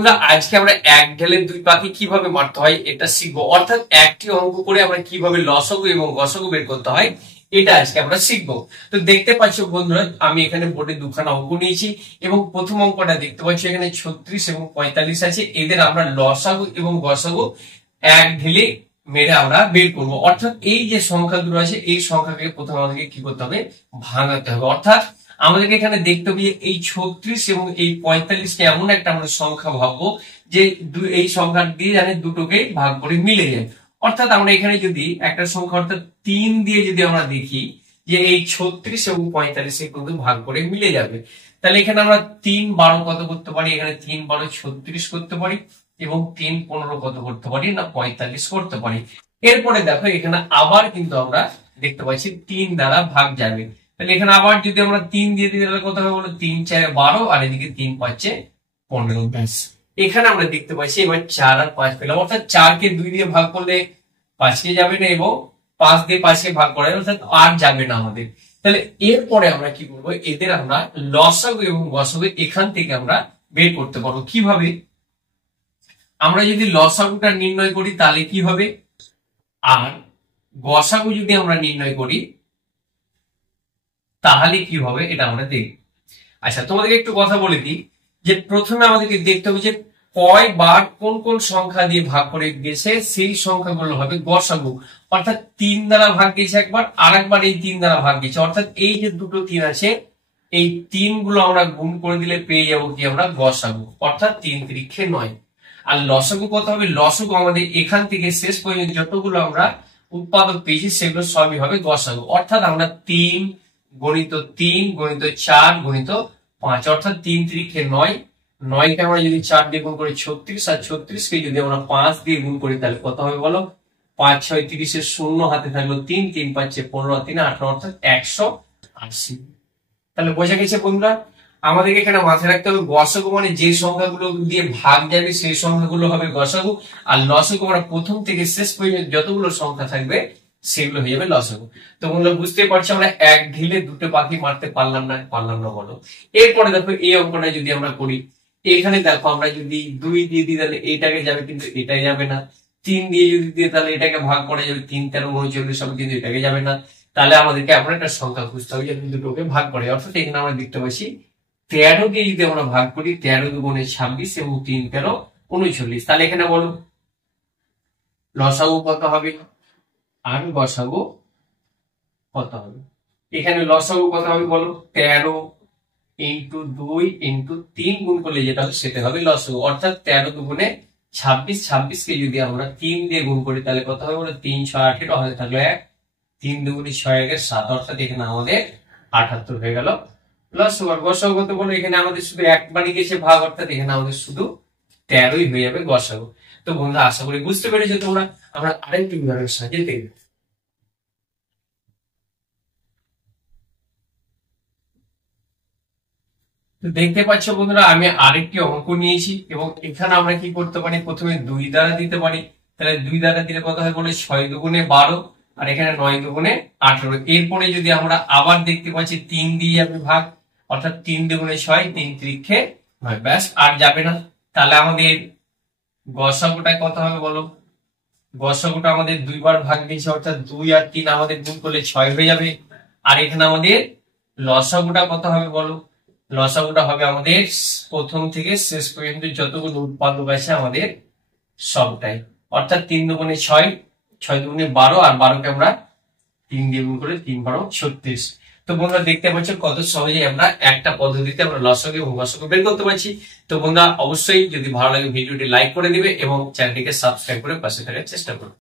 আমরা আজকে আমরা এক ঢেলে দুই পাখি কিভাবে মারতে হয় এটা শিখবো, অর্থাৎ একটি অঙ্ক করে আমরা কিভাবে লসাগু এবং গসাগু বের করতে হয় এটা আজকে আমরা শিখবো। তো দেখতে পাচ্ছ বন্ধুরা, আমি এখানে বোর্ডে দুখানা অঙ্ক নিয়েছি এবং প্রথম অঙ্কটা দেখতে পাচ্ছি এখানে 36 এবং 45 আছে। এদের আমরা লসাগু এবং গসাগু এক ঢেলে মেরে আমরা বের করবো। অর্থাৎ এই যে সংখ্যাগুলো আছে এই সংখ্যাকে প্রথমে আমাদেরকে কি করতে হবে, ভাঙাতে হবে। অর্থাৎ আমাদেরকে এখানে দেখতে হবে এই 36 এবং এই 45 কে এমন একটা আমরা সংখ্যা ভাববো যে এই সংখ্যা দিয়ে জানে দুটোকে ভাগ করে মিলে যায়। অর্থাৎ আমরা এখানে যদি একটা সংখ্যা অর্থাৎ 3 দিয়ে যদি আমরা দেখি যে এই 36 এবং 45 কিন্তু ভাগ করে মিলে যাবে, তাহলে এখানে আমরা 3 12 কত করতে পারি, এখানে 3 12 36 করতে পারি এবং 3 15 কত করতে পারি না 45 করতে পারি। এরপরে দেখো এখানে আবার কিন্তু আমরা দেখতে পাচ্ছি 3 দ্বারা ভাগ যাবে, তাহলে এখানে আবার যদি আমরা 3 দিয়ে দিই তাহলে কত হবে বলো, 3 4 12 আর এদিকে 3 5 15। ব্যাস, এখানে আমরা দেখতে পাচ্ছি এবার 4 আর 5 পেলাম। অর্থাৎ 4 কে 2 দিয়ে ভাগ করলে 5 কে যাবে না এবং 5 দিয়ে 5 কে ভাগ করা অর্থাৎ 8 যাবে না আমাদের। তাহলে এরপরে আমরা কি করবো, এদের আমরা লসাগু এবং গসাগু এখান থেকে আমরা বের করতে পারবো। কিভাবে, আমরা যদি লসাগুটা নির্ণয় করি তাহলে কি হবে, আর গসাগু যদি আমরা নির্ণয় করি তাহলে কি হবে এটা আমরা দেখব। আচ্ছা, তোমাদেরকে একটু কথা বলে দিই যে প্রথমে আমাদেরকে দেখতে হবে যে কয়বার কোন কোন সংখ্যা দিয়ে ভাগ করে গেছে সেই সংখ্যাগুলো হবে গসাগু। অর্থাৎ 3 দ্বারা ভাগ গেছে একবার, আর একবার এই 3 দ্বারা ভাগ গেছে। অর্থাৎ এই যে দুটো 3 আছে এই 3 গুলো আমরা গুণ করে দিলে পেয়ে যাবো কি আমরা গসাগু, অর্থাৎ 3 3 9। আর লসাগু কত হবে, লসাগু আমাদের এখান থেকে শেষ পর্যন্ত যতগুলো আমরা উৎপাদক পেয়েছি সেগুলো সবই হবে গসাগু। অর্থাৎ আমরা 3 গণিত 3 গণিত 4 গণিত 5, অর্থাৎ 3 3 9। 9 কে আমরা যদি 4 দিয়ে গুণ করি 36, আর 36 কে যদি আমরা 5 দিয়ে গুণ করি তাহলে কত হবে বলো, 5 6 30 এর শূন্য হাতে থাকলো 3 3 5 15 3 18, অর্থাৎ 180। তাহলে বোঝা গেছে বন্ধুরা, আমাদেরকে এখানে মাথায় রাখতে হবে গসাগু মানে যে সংখ্যাগুলো দিয়ে ভাগ যাবে সেই সংখ্যাগুলো হবে গসাগু, আর লসাগু আমরা প্রথম থেকে শেষ পর্যন্ত যতগুলো সংখ্যা থাকবে সেগুলো হয়ে যাবে লসাগু। তো বন্ধুরা বুঝতে পারছি আমরা এক ঢিলে দুটো পাখি মারতে পারলাম না বলো। এরপরে দেখো এই অঙ্কটা যদি আমরা করি, এখানে দেখো আমরা যদি 2 দিয়ে দিই তাহলে এটাকে যাবে কিন্তু এটাই যাবে না, 3 দিয়ে যদি দিই তাহলে এটাকে ভাগ করা যাবে 3 13 39 সব, কিন্তু এটাকে যাবে না। তাহলে আমাদেরকে এমন একটা সংখ্যা খুঁজতে হবে যে দুটোকে ভাগ করে। অর্থাৎ এখানে আমরা দেখতে পাচ্ছি 13 কে যদি আমরা ভাগ করি 13 দুগুণে 26 এবং 3 13 39। তাহলে এখানে বলো লসাগু কত হবে আর গসাগু কত হবে। এখানে লসাগু কত হবে বলো, 13 ইন্টু 2 ইন্টু 3 গুণ করলে যেটা হবে সেটা হবে লসাগু। অর্থাৎ 13 দুগুণে 26, 26 কে যদি আমরা 3 দিয়ে গুণ করি তাহলে কত হবে বলো, 3 6 18 হয়ে থাকলো 1, 3 দুগুণে 6 1 7, অর্থাৎ এখানে আমাদের 78 হয়ে গেল লসাগু। আর গসাগু কত বলো, এখানে আমাদের শুধু একবারই গেছে ভাগ, অর্থাৎ এখানে আমাদের শুধু 13ই হয়ে যাবে গসাগু। তো বন্ধুরা আশা করি বুঝতে পেরেছো তোমরা। আমরা আরেকটু উদাহরণের সাহায্যে দেখব। তো দেখতে পাচ্ছ বন্ধুরা, আমি আরেকটি অঙ্ক নিয়েছি এবং এখানে আমরা কি করতে পারি, প্রথমে 2 দ্বারা দিতে পারি। তাহলে 2 দ্বারা দিলে কত হয় বলে, 6 দুগুণে 12 আর এখানে 9 দুগুণে 18। এরপরে যদি আমরা আবার দেখতে পাচ্ছি 3 দিয়ে যাবে ভাগ, অর্থাৎ 3 দুগুণে 6 3 3 9। ব্যাস, আর যাবে না। তাহলে আমাদের গসাগুটা কত হবে বলো, গসাগুটা আমাদের 2 বার ভাগ দিয়েছে, অর্থাৎ 2 আর 3 আমাদের গুণ করলে 6 হয়ে যাবে। আর এখানে আমাদের লসাগুটা কত হবে বলো, লসাগুটা হবে আমাদের প্রথম থেকে শেষ পর্যন্ত যতগুলো উৎপাদক আছে আমাদের সবটাই। অর্থাৎ 3 দুগুণে 6 6 দুগুণে 12 আর 12 কে আমরা 3 দিয়ে গুণ করে 3 12 36। তো বন্ধুরা দেখতে পাচ্ছ কত সহজে আমরা একটা পদ্ধতিতে আমরা লসাগু এবং গসাগু বের করতে পারছি। তো বন্ধুরা অবশ্যই যদি ভালো লাগে ভিডিওটি লাইক করে দিবে এবং চ্যানেলটিকে সাবস্ক্রাইব করে পাশে থাকার চেষ্টা করবে।